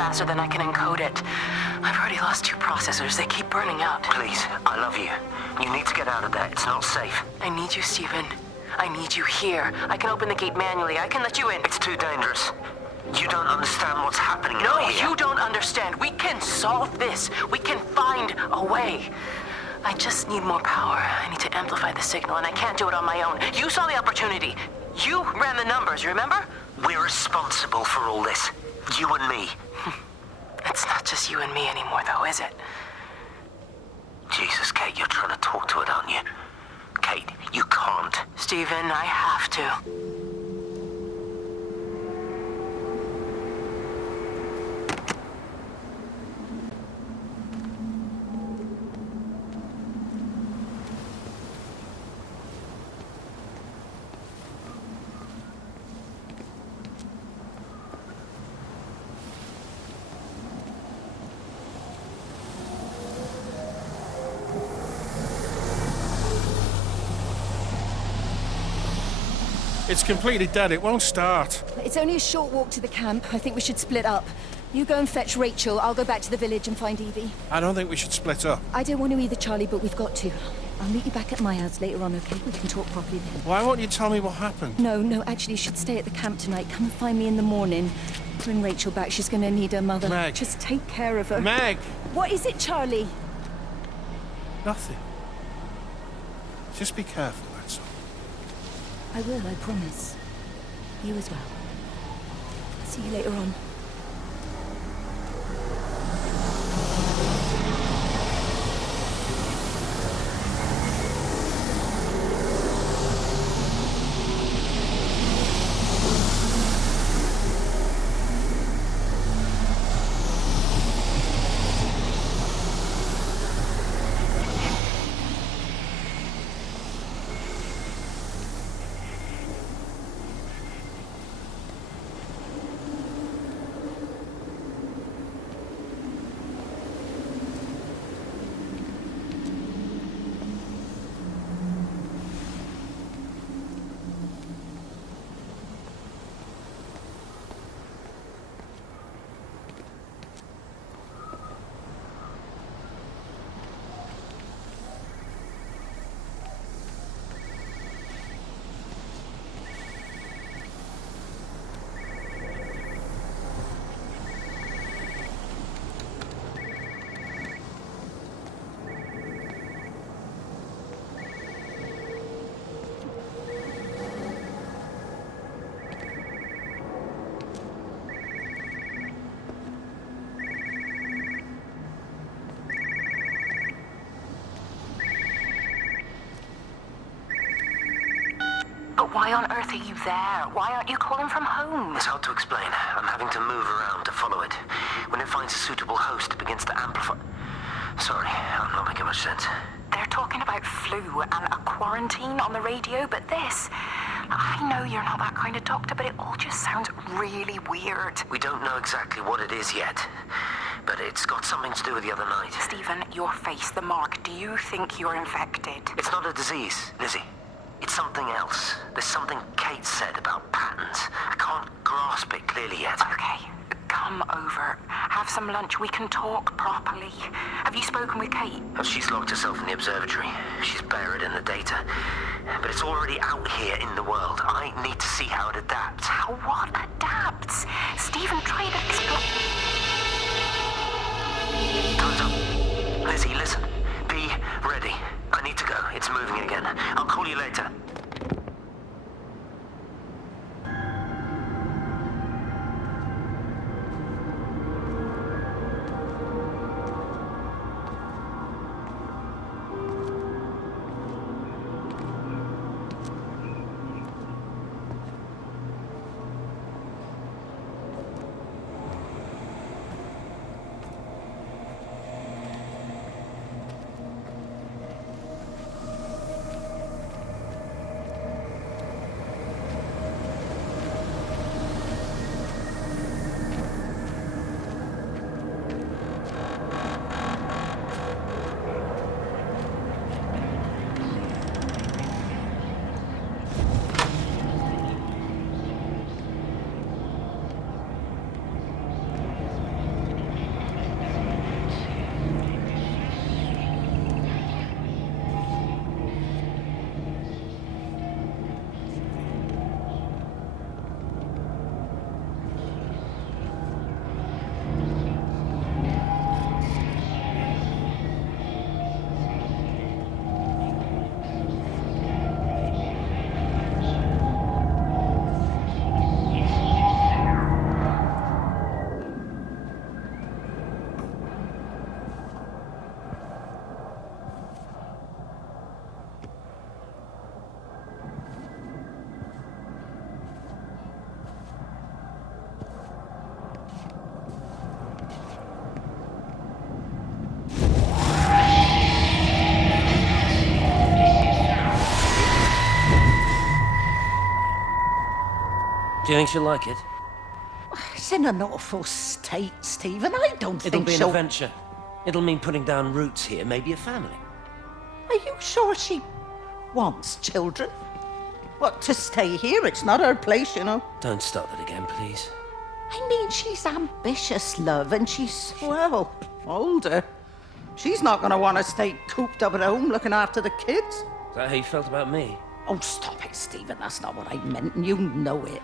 faster than I can encode it. I've already lost 2 processors. They keep burning out. Please, I love you. You need to get out of there. It's not safe. I need you, Stephen. I need you here. I can open the gate manually. I can let you in. It's too dangerous. You don't understand what's happening out here. No, you don't understand. We can solve this. We can find a way. I just need more power. I need to amplify the signal, and I can't do it on my own. You saw the opportunity. You ran the numbers, remember? We're responsible for all this. You and me. It's not just you and me anymore, though, is it? Jesus, Kate, you're trying to talk to it, aren't you? Kate, you can't. Stephen, I have to. It's completely dead. It won't start. It's only a short walk to the camp. I think we should split up. You go and fetch Rachel. I'll go back to the village and find Evie. I don't think we should split up. I don't want to either, Charlie, but we've got to. I'll meet you back at my house later on, okay? We can talk properly then. Why won't you tell me what happened? No, actually, you should stay at the camp tonight. Come and find me in the morning. Bring Rachel back. She's going to need her mother. Meg. Just take care of her. Meg! What is it, Charlie? Nothing. Just be careful, that's all. I will, I promise. You as well. I'll see you later on. But why on earth are you there? Why aren't you calling from home? It's hard to explain. I'm having to move around to follow it. When it finds a suitable host, it begins to amplify. Sorry, I'm not making much sense. They're talking about flu and a quarantine on the radio, but this... I know you're not that kind of doctor, but it all just sounds really weird. We don't know exactly what it is yet, but it's got something to do with the other night. Stephen, your face, the mark, do you think you're infected? It's not a disease, Lizzie. It's something else. There's something Kate said about patterns. I can't grasp it clearly yet. Okay, come over. Have some lunch. We can talk properly. Have you spoken with Kate? She's locked herself in the observatory. She's buried in the data. But it's already out here in the world. I need to see how it adapts. How what adapts? Stephen, try to explain. Time's up. Lizzie, listen. Be ready. I need to go. It's moving again. I'll call you later. Do you think she'll like it? It's in an awful state, Stephen. I don't It'll think be an she'll... adventure. It'll mean putting down roots here, maybe a family. Are you sure she wants children? What, to stay here? It's not her place, you know. Don't start that again, please. I mean, she's ambitious, love, and she's, well, older. She's not going to want to stay cooped up at home looking after the kids. Is that how you felt about me? Oh, stop it, Stephen. That's not what I meant, and you know it.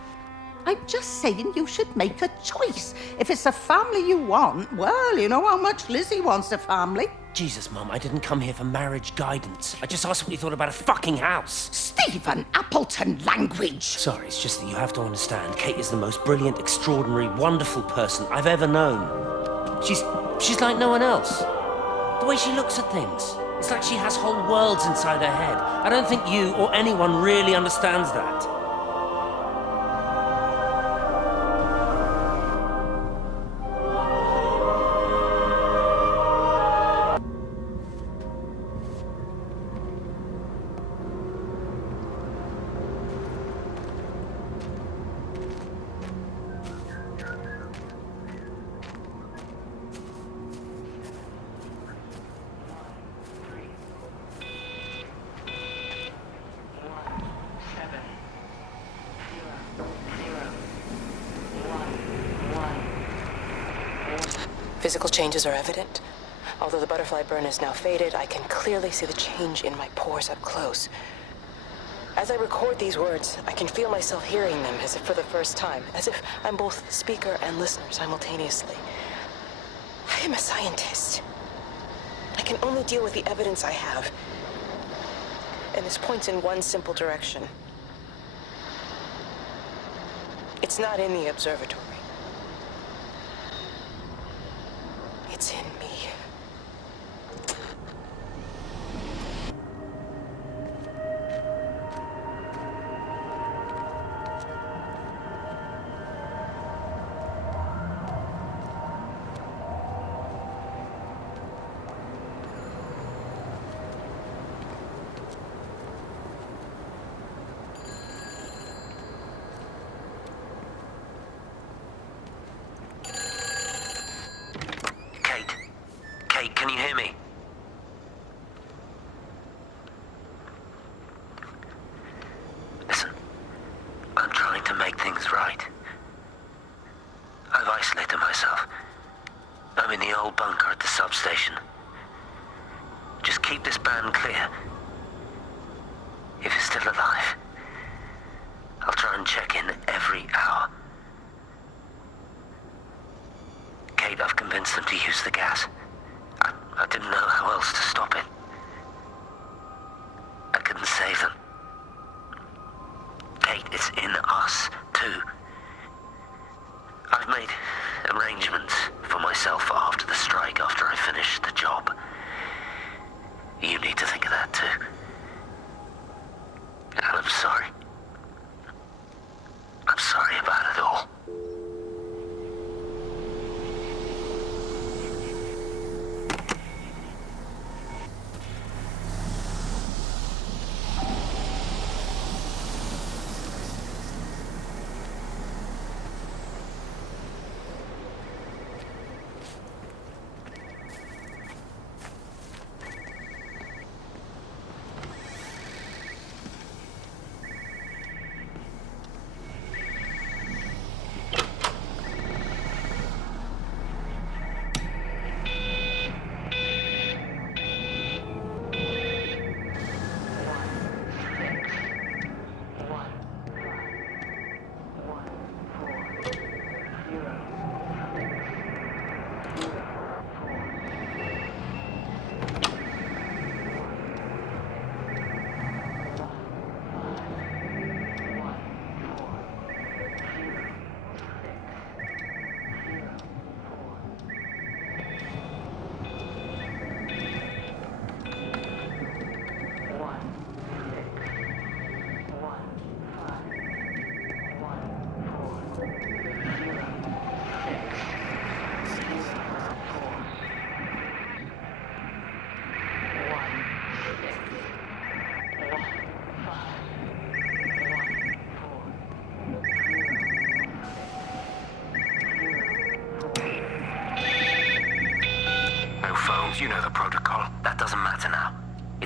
I'm just saying you should make a choice. If it's a family you want, well, you know how much Lizzie wants a family. Jesus, Mum, I didn't come here for marriage guidance. I just asked what you thought about a fucking house. Stephen Appleton language. Sorry, it's just that you have to understand, Kate is the most brilliant, extraordinary, wonderful person I've ever known. She's like no one else. The way she looks at things. It's like she has whole worlds inside her head. I don't think you or anyone really understands that. Physical changes are evident. Although the butterfly burn is now faded, I can clearly see the change in my pores up close. As I record these words, I can feel myself hearing them as if for the first time, as if I'm both speaker and listener simultaneously. I am a scientist. I can only deal with the evidence I have. And this points in one simple direction. It's not in the observatory. It's in me. Kate, can you hear me? Listen, I'm trying to make things right. I've isolated myself. I'm in the old bunker at the substation. Just keep this band clear. If you're still alive, I'll try and check in every hour. Kate, I've convinced them to use the gas. I didn't know how else to stop it. I couldn't save them. Kate, it's in us, too. I've made arrangements for myself after the strike, after I finish the job. You need to think of that, too. And I'm sorry. I'm sorry about it all.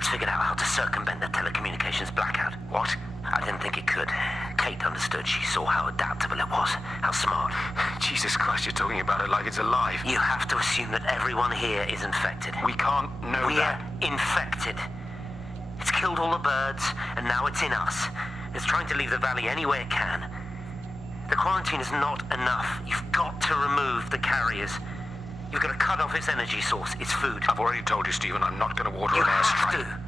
It's figured out how to circumvent the telecommunications blackout. What? I didn't think it could. Kate understood. She saw how adaptable it was. How smart. Jesus Christ, you're talking about it like it's alive. You have to assume that everyone here is infected. We can't know We're that. infected. It's killed all the birds, and now it's in us. It's trying to leave the valley any way it can. The quarantine is not enough. You've got to remove the carriers. You've got to cut off its energy source, its food. I've already told you, Stephen, I'm not going to order You an have airstrike. to.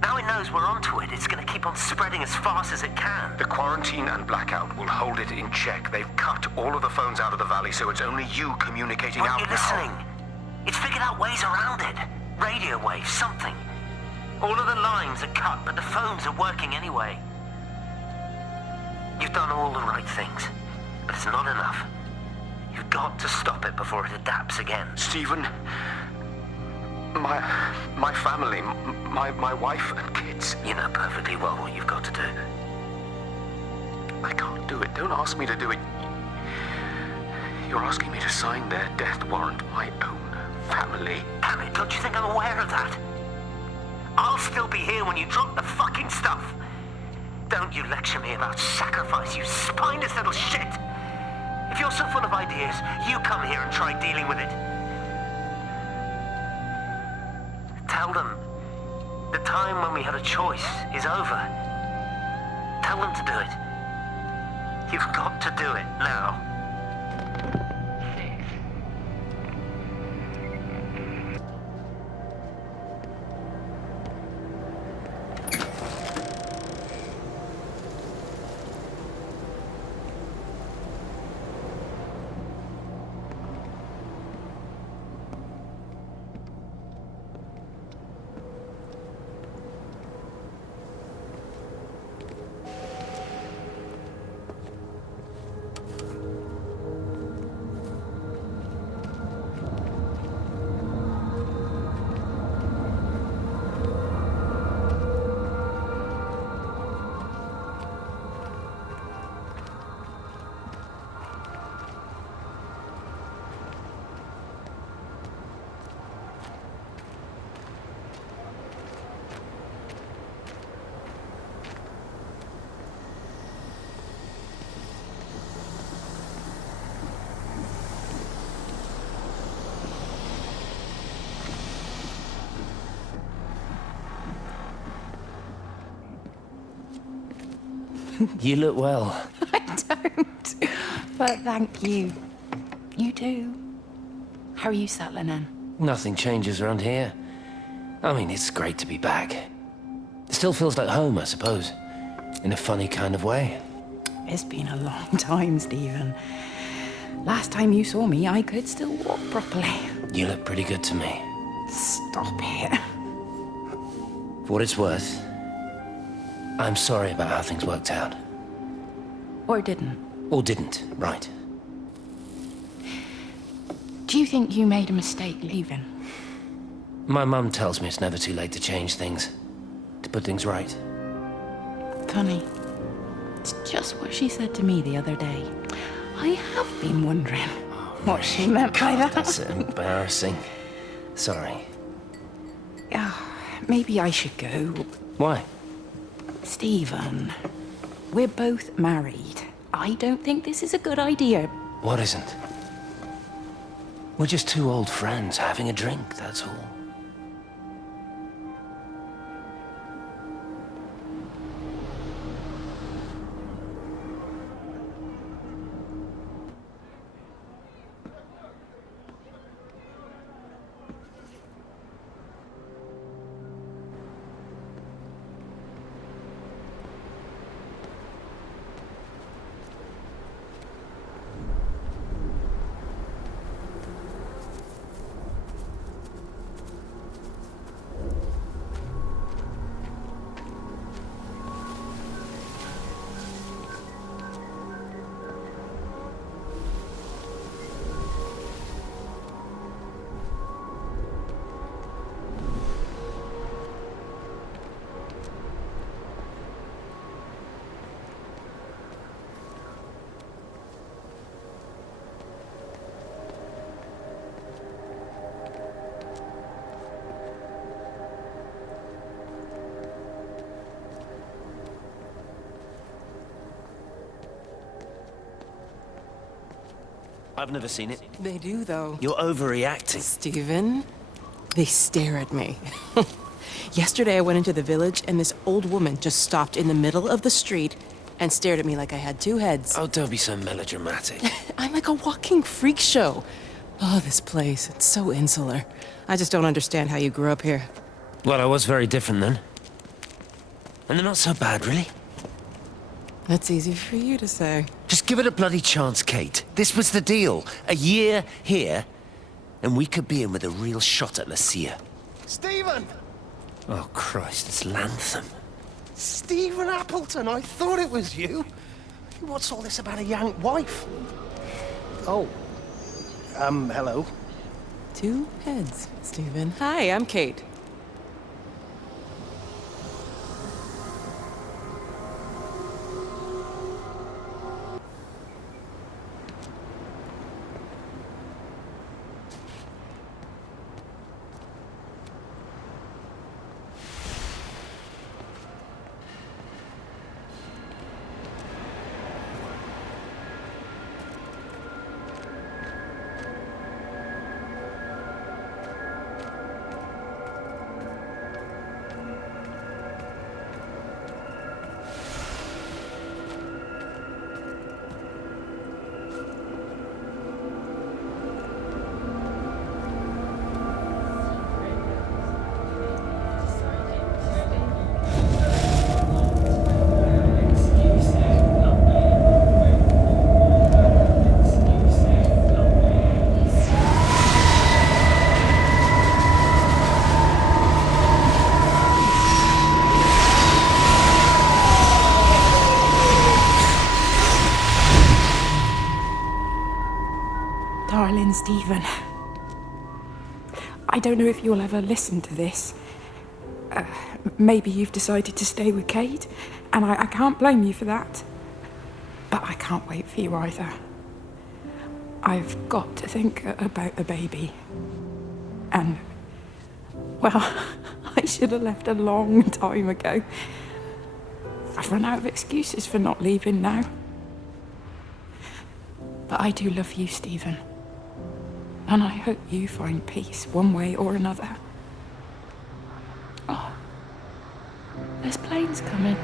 Now it knows we're onto it. It's going to keep on spreading as fast as it can. The quarantine and blackout will hold it in check. They've cut all of the phones out of the valley, so it's only you communicating Aren't out you now. listening? It's figured out ways around it. Radio waves, something. All of the lines are cut, but the phones are working anyway. You've done all the right things, but it's not enough. You've got to stop it before it adapts again. Stephen, my family, my wife and kids. You know perfectly well what you've got to do. I can't do it. Don't ask me to do it. You're asking me to sign their death warrant, my own family. Damn it, don't you think I'm aware of that? I'll still be here when you drop the fucking stuff. Don't you lecture me about sacrifice, you spineless little shit. If you're so full of ideas, you come here and try dealing with it. Tell them the time when we had a choice is over. Tell them to do it. You've got to do it now. You look well. I don't. But thank you. You do. How are you settling in? Nothing changes around here. I mean, it's great to be back. It still feels like home, I suppose. In a funny kind of way. It's been a long time, Stephen. Last time you saw me, I could still walk properly. You look pretty good to me. Stop it. For what it's worth, I'm sorry about how things worked out. Or didn't. Or didn't, right. Do you think you made a mistake leaving? My mum tells me it's never too late to change things. To put things right. Funny. It's just what she said to me the other day. I have been wondering what she meant by that. That's embarrassing. Sorry. Maybe I should go. Why? Stephen, we're both married. I don't think this is a good idea. What isn't? We're just two old friends having a drink, that's all. I've never seen it. They do, though. You're overreacting. Stephen, they stare at me. Yesterday I went into the village and this old woman just stopped in the middle of the street and stared at me like I had two heads. Oh, don't be so melodramatic. I'm like a walking freak show. Oh, this place, it's so insular. I just don't understand how you grew up here. Well, I was very different then. And they're not so bad, really. That's easy for you to say. Just give it a bloody chance, Kate. This was the deal. A year here, and we could be in with a real shot at Lucia. Stephen! Oh, Christ, it's Lantham. Stephen Appleton, I thought it was you. What's all this about a young wife? Oh. Hello. Two heads, Stephen. Hi, I'm Kate. Darling Stephen, I don't know if you'll ever listen to this. Maybe you've decided to stay with Kate, and I can't blame you for that. But I can't wait for you either. I've got to think about the baby. And, well, I should have left a long time ago. I've run out of excuses for not leaving now. But I do love you, Stephen. And I hope you find peace one way or another. Oh, there's planes coming.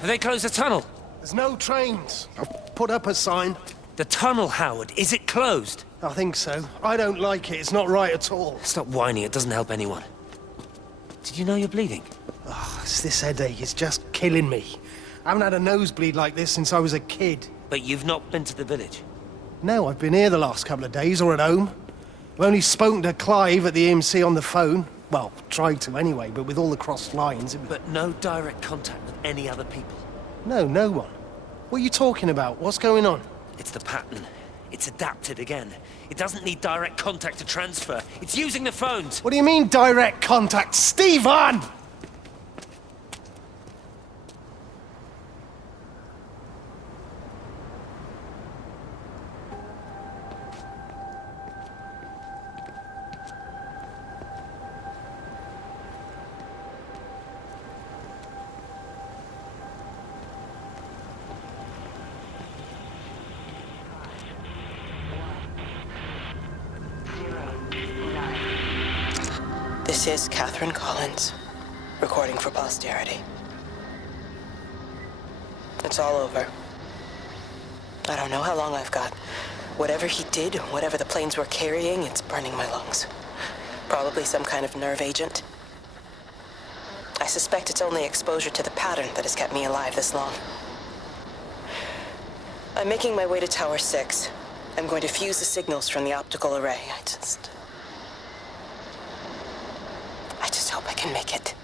Have they closed the tunnel? There's no trains. I've put up a sign. The tunnel, Howard. Is it closed? I think so. I don't like it. It's not right at all. Stop whining. It doesn't help anyone. Did you know you're bleeding? Oh, it's this headache. It's just killing me. I haven't had a nosebleed like this since I was a kid. But you've not been to the village? No, I've been here the last couple of days, or at home. I've only spoken to Clive at the EMC on the phone. Well, tried to anyway, but with all the crossed lines... But no direct contact with any other people? No, no one. What are you talking about? What's going on? It's the pattern. It's adapted again. It doesn't need direct contact to transfer. It's using the phones. What do you mean, direct contact? Stephen! This is Catherine Collins, recording for posterity. It's all over. I don't know how long I've got. Whatever he did, whatever the planes were carrying, it's burning my lungs. Probably some kind of nerve agent. I suspect it's only exposure to the pattern that has kept me alive this long. I'm making my way to Tower 6. I'm going to fuse the signals from the optical array. I just hope I can make it.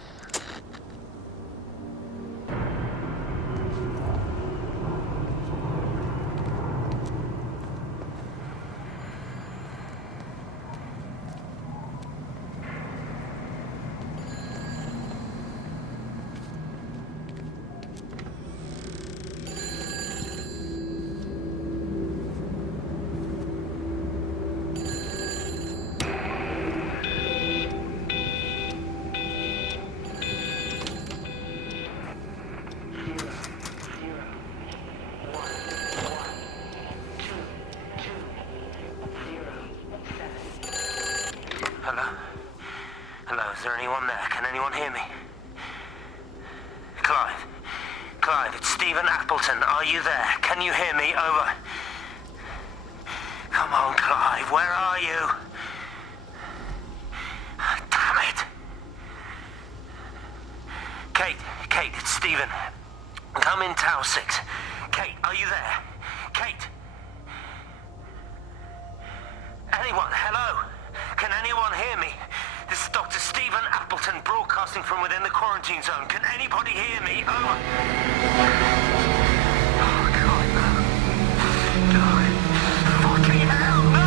Hello? Hello, is there anyone there? Can anyone hear me? Clive? Clive, it's Stephen Appleton. Are you there? Can you hear me? Over. Come on, Clive, where are you? Damn it! Kate, it's Stephen. Come in Tower 6. Kate, are you there? Kate? Anyone? Hello? Can anyone hear me? This is Dr. Stephen Appleton broadcasting from within the quarantine zone. Can anybody hear me? Over. Oh, God, no. No. Fucking hell, no!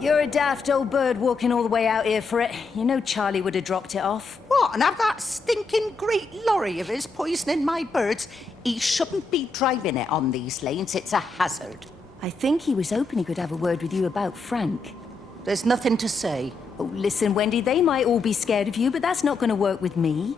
You're a daft old bird walking all the way out here for it. You know Charlie would have dropped it off. What, and have that stinking great lorry of his poisoning my birds? He shouldn't be driving it on these lanes. It's a hazard. I think he was hoping he could have a word with you about Frank. There's nothing to say. Oh, listen, Wendy, they might all be scared of you, but that's not going to work with me.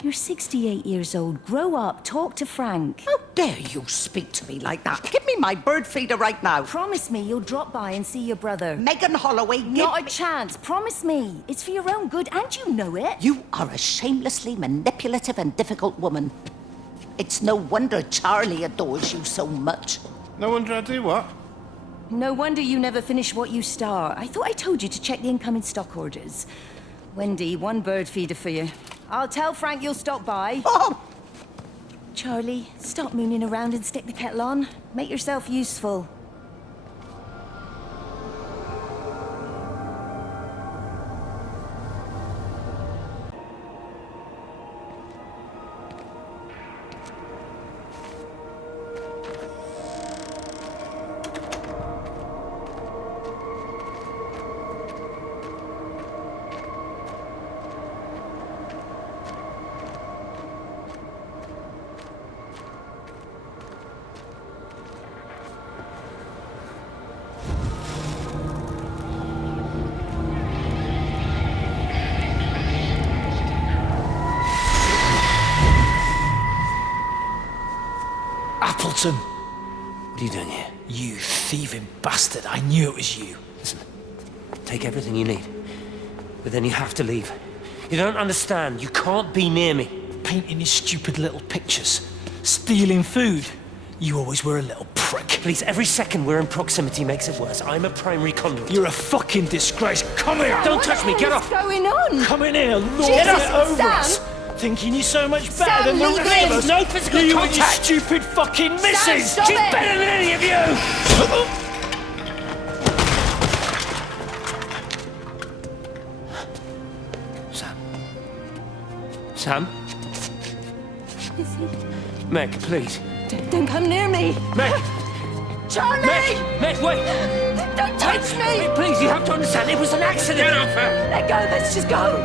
You're 68 years old. Grow up. Talk to Frank. How dare you speak to me like that? Give me my bird feeder right now. Promise me you'll drop by and see your brother. Megan Holloway, Not a chance. Promise me. It's for your own good, and you know it. You are a shamelessly manipulative and difficult woman. It's no wonder Charlie adores you so much. No wonder I do what? No wonder you never finish what you start. I thought I told you to check the incoming stock orders. Wendy, one bird feeder for you. I'll tell Frank you'll stop by. Oh! Charlie, stop mooning around and stick the kettle on. Make yourself useful. Appleton! What are you doing here? You thieving bastard. I knew it was you. Listen, take everything you need. But then you have to leave. You don't understand. You can't be near me. Painting your stupid little pictures. Stealing food. You always were a little prick. Please, every second we're in proximity makes it worse. I'm a primary conduit. You're a fucking disgrace. Come here! Don't touch me. Get off! What's going on? Come in here, lord Jesus, it over Sam! us. Thinking you're so much better Sam, than the leave rest of him! us. No physical You contact. And your stupid fucking missus. stop She's it! better than any of you. Sam? Is he? Meg, please. Don't come near me! Meg! Charlie! Meg, wait! Don't touch me! Meg, please, you have to understand, it was an accident! Get off her! Let go, let's just go!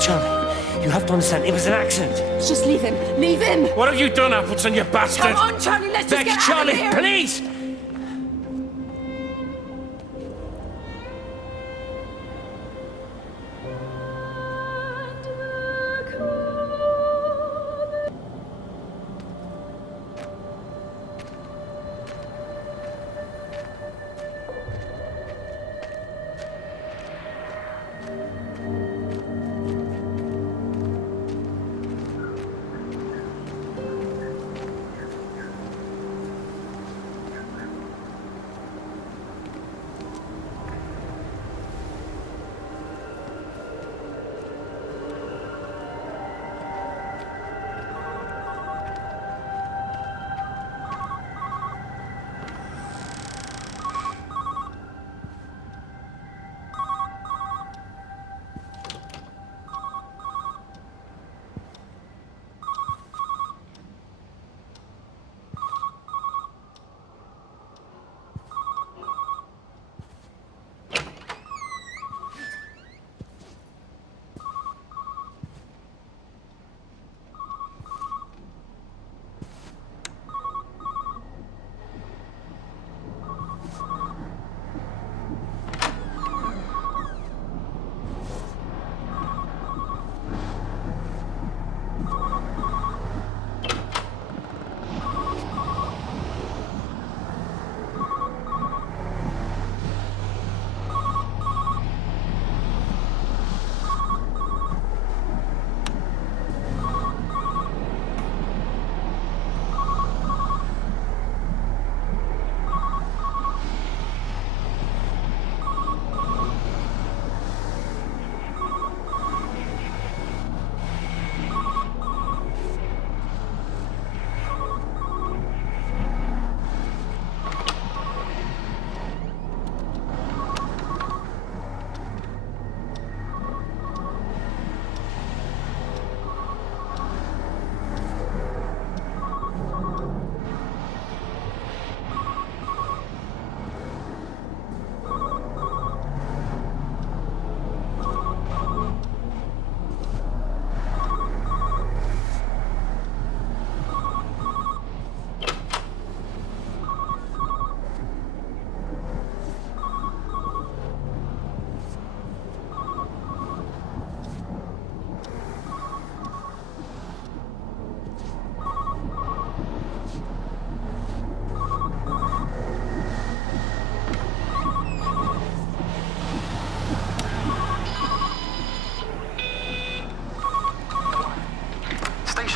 Charlie, you have to understand, it was an accident. Just leave him, leave him! What have you done, Appleton, you bastard? Come on, Charlie, let's just Meg, get out Charlie, of here! please!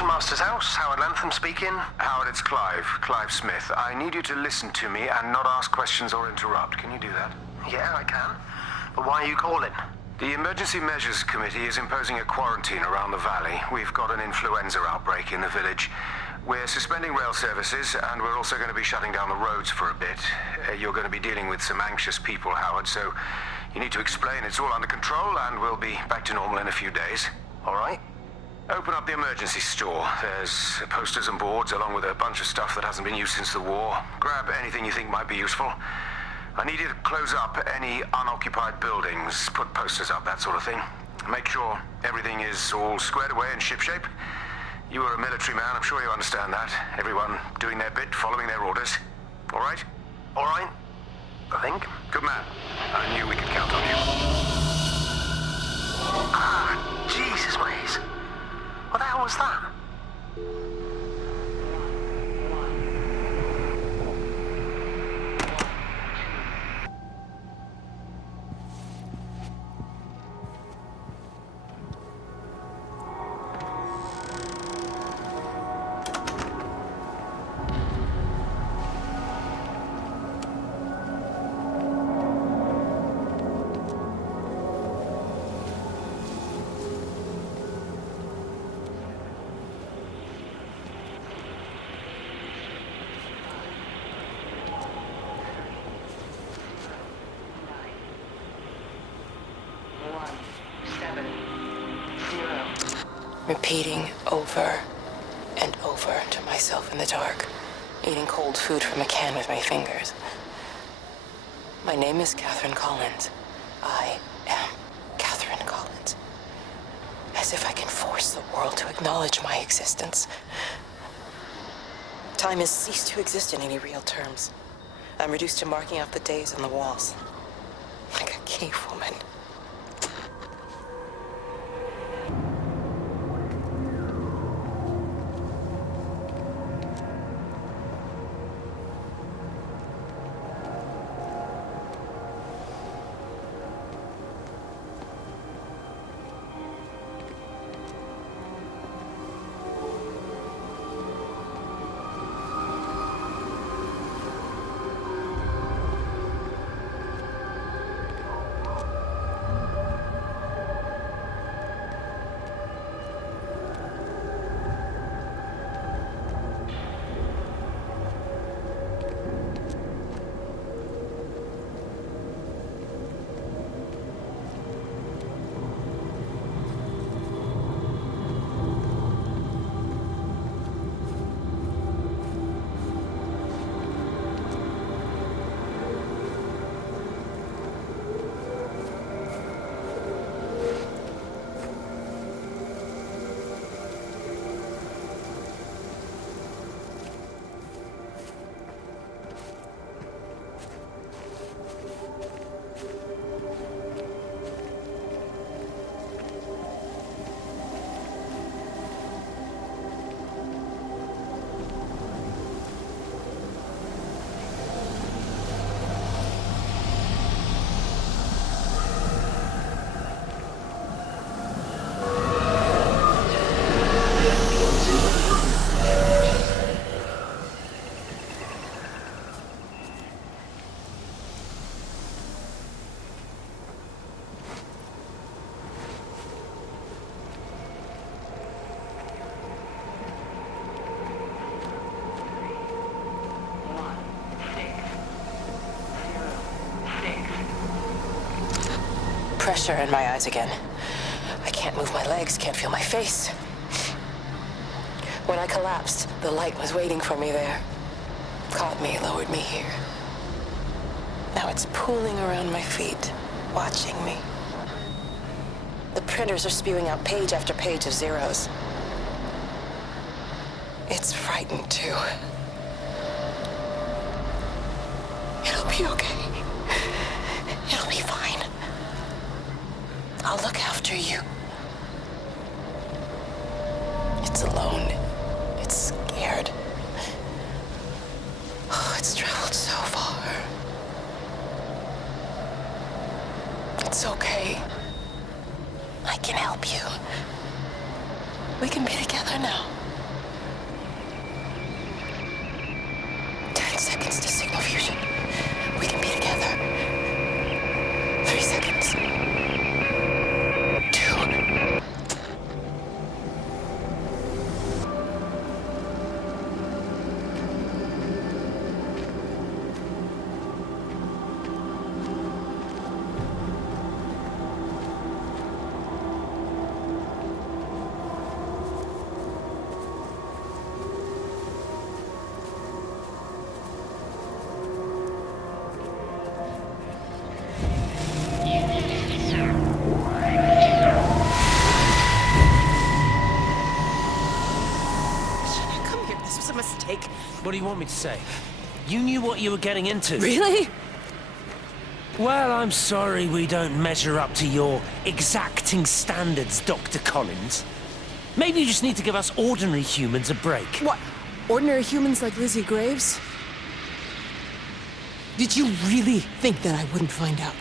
Master's house, Howard Lantham speaking. Howard, it's Clive. Clive Smith. I need you to listen to me and not ask questions or interrupt. Can you do that? Yeah, I can. But why are you calling? The Emergency Measures Committee is imposing a quarantine around the valley. We've got an influenza outbreak in the village. We're suspending rail services, and we're also going to be shutting down the roads for a bit. You're going to be dealing with some anxious people, Howard, so you need to explain it's all under control, and we'll be back to normal in a few days. All right? Open up the emergency store. There's posters and boards, along with a bunch of stuff that hasn't been used since the war. Grab anything you think might be useful. I need you to close up any unoccupied buildings, put posters up, that sort of thing. Make sure everything is all squared away and shipshape. You are a military man, I'm sure you understand that. Everyone doing their bit, following their orders. All right? All right? I think. Good man. I knew we could count on you. Ah, Jesus, Maze. What the hell was that? repeating over and over to myself in the dark, eating cold food from a can with my fingers. My name is Catherine Collins. I am Catherine Collins. As if I can force the world to acknowledge my existence. Time has ceased to exist in any real terms. I'm reduced to marking out the days on the walls. Like a cave woman. Pressure in my eyes again. I can't move my legs, can't feel my face. When I collapsed, the light was waiting for me there. Caught me, lowered me here. Now it's pooling around my feet, watching me. The printers are spewing out page after page of zeros. It's frightened too. It'll be okay. It'll be fine. I'll look after you. It's alone. It's scared. Oh, it's traveled so far. It's okay. I can help you. We can be together now. 10 seconds to signal fusion. We can be together. 3 seconds. 2. What do you want me to say? You knew what you were getting into. Really? Well, I'm sorry we don't measure up to your exacting standards, Dr. Collins. Maybe you just need to give us ordinary humans a break. What? Ordinary humans like Lizzie Graves? Did you really think that I wouldn't find out?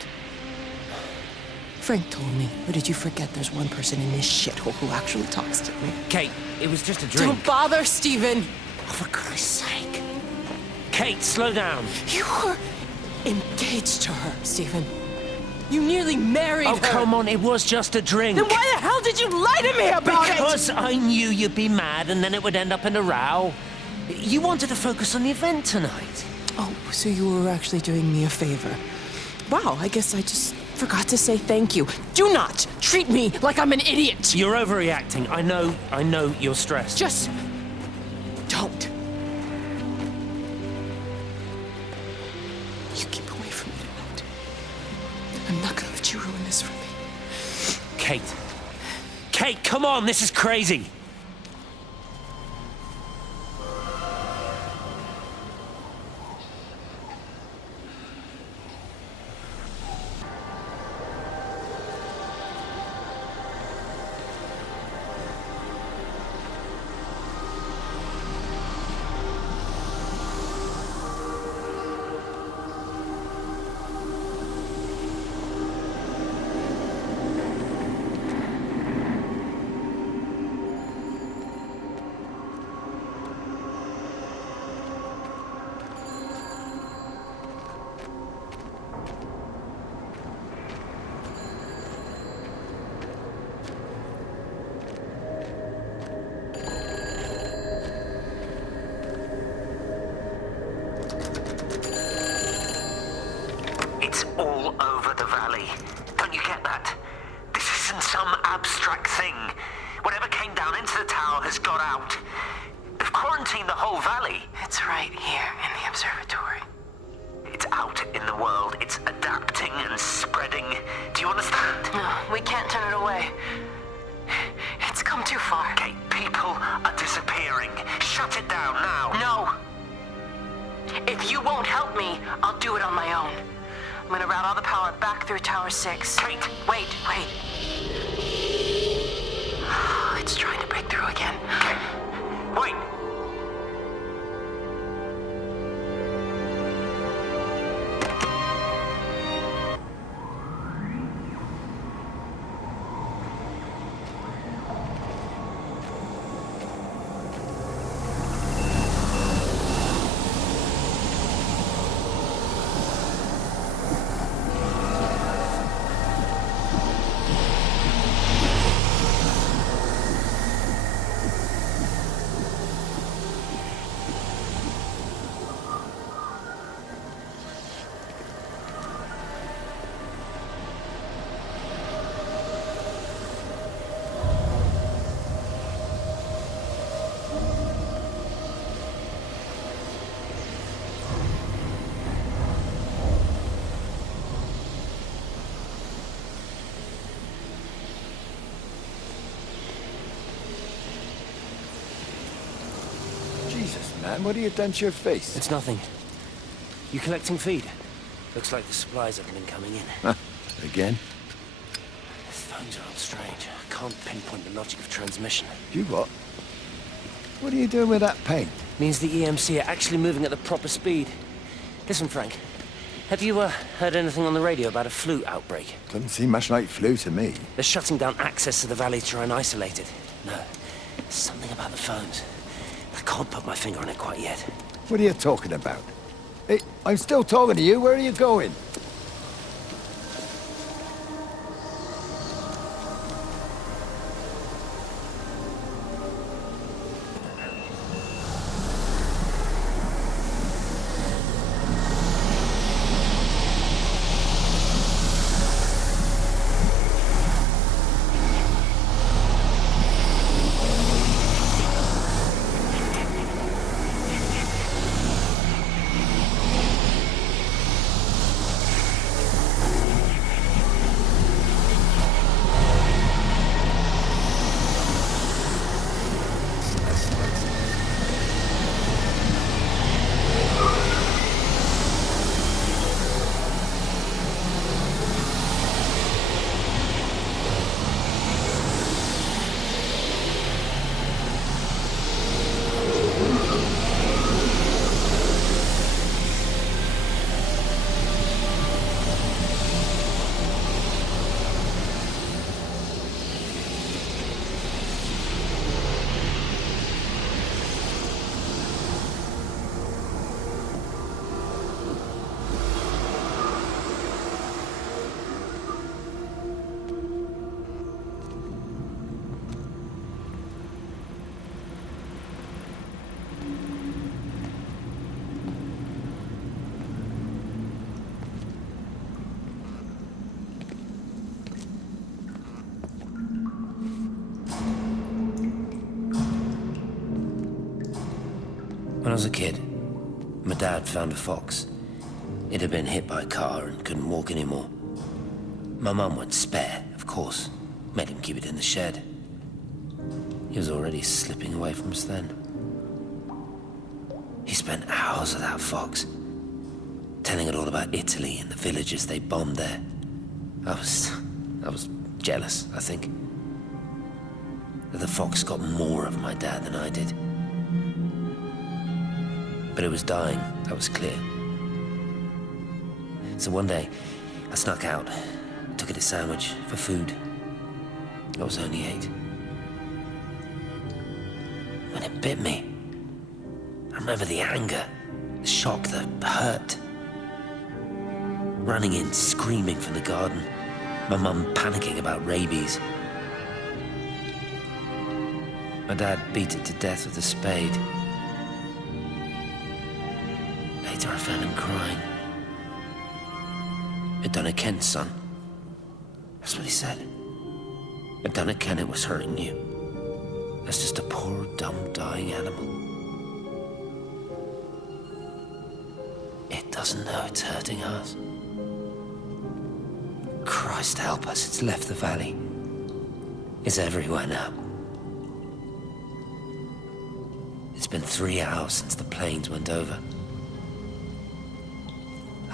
Frank told me, or did you forget there's one person in this shithole who actually talks to me? Kate, it was just a drink. Don't bother, Stephen! Oh, for Christ's sake. Kate, slow down. You were engaged to her, Stephen. You nearly married her. Oh, come on, it was just a drink. Then why the hell did you lie to me about it? Because I knew you'd be mad and then it would end up in a row. You wanted to focus on the event tonight. Oh, so you were actually doing me a favor. Wow, I guess I just forgot to say thank you. Do not treat me like I'm an idiot. You're overreacting. I know you're stressed. Just don't. You keep away from me tonight. I'm not gonna let you ruin this for me. Kate. Kate, come on, this is crazy. It's all over the valley. Don't you get that? This isn't some abstract thing. Whatever came down into the tower has got out. They've quarantined the whole valley. It's right here in the observatory. It's out in the world. It's adapting and spreading. Do you understand? No, we can't turn it away. It's come too far. Kate, people are disappearing. Shut it down now. No. If you won't help me, I'll do it on my own. I'm gonna route all the power back through Tower 6. Kate! Wait. It's trying to break through again. Kate! Wait! Jesus, man, what have you done to your face? It's nothing. You collecting feed? Looks like the supplies haven't been coming in. Huh? Again? The phones are all strange. I can't pinpoint the logic of transmission. You what? What are you doing with that paint? Means the EMC are actually moving at the proper speed. Listen, Frank. Have you heard anything on the radio about a flu outbreak? Doesn't seem much like flu to me. They're shutting down access to the valley to try and isolate it. No, something about the phones. I can't put my finger on it quite yet. What are you talking about? Hey, I'm still talking to you. Where are you going? I was a kid, my dad found a fox. It had been hit by a car and couldn't walk anymore. My mum went spare, of course. Made him keep it in the shed. He was already slipping away from us then. He spent hours with that fox, telling it all about Italy and the villages they bombed there. I was jealous, I think. That the fox got more of my dad than I did. But it was dying, that was clear. So one day, I snuck out, took it a sandwich for food. I was only 8. When it bit me, I remember the anger, the shock, the hurt. Running in, screaming from the garden, my mum panicking about rabies. My dad beat it to death with a spade. Later I found him crying. I'd done it, Ken's son. That's what he said. I'd done it, Ken, it was hurting you. That's just a poor, dumb, dying animal. It doesn't know it's hurting us. Christ help us, it's left the valley. It's everywhere now. It's been 3 hours since the planes went over.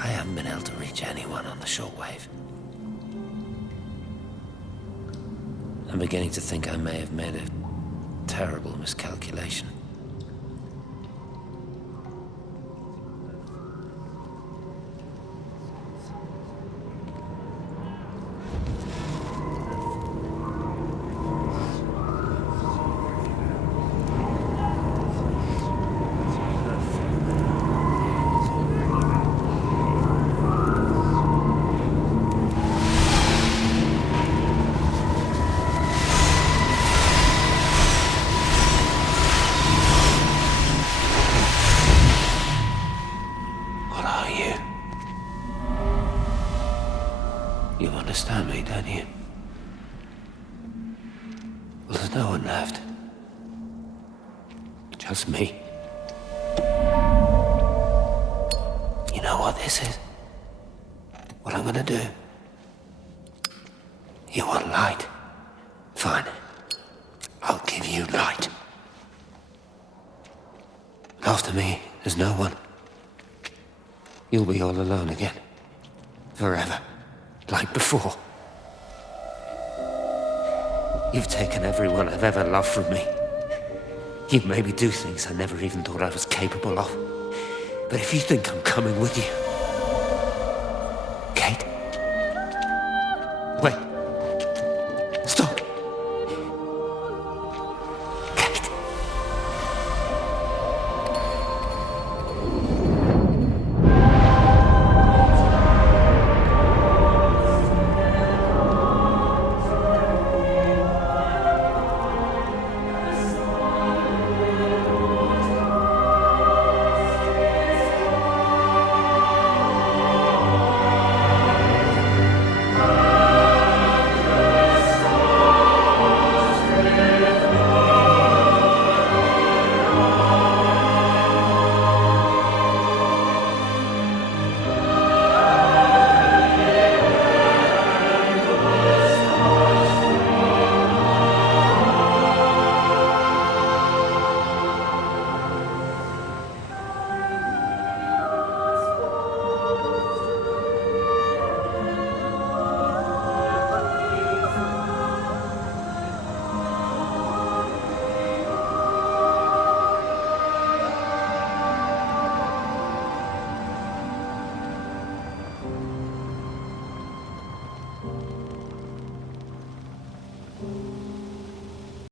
I haven't been able to reach anyone on the shortwave. I'm beginning to think I may have made a terrible miscalculation. You understand me, don't you? Well, there's no one left. Just me. You know what this is? What I'm gonna do? You want light? Fine. I'll give you light. After me, there's no one. You'll be all alone again. Forever. Like before. You've taken everyone I've ever loved from me. You've made me do things I never even thought I was capable of. But if you think I'm coming with you,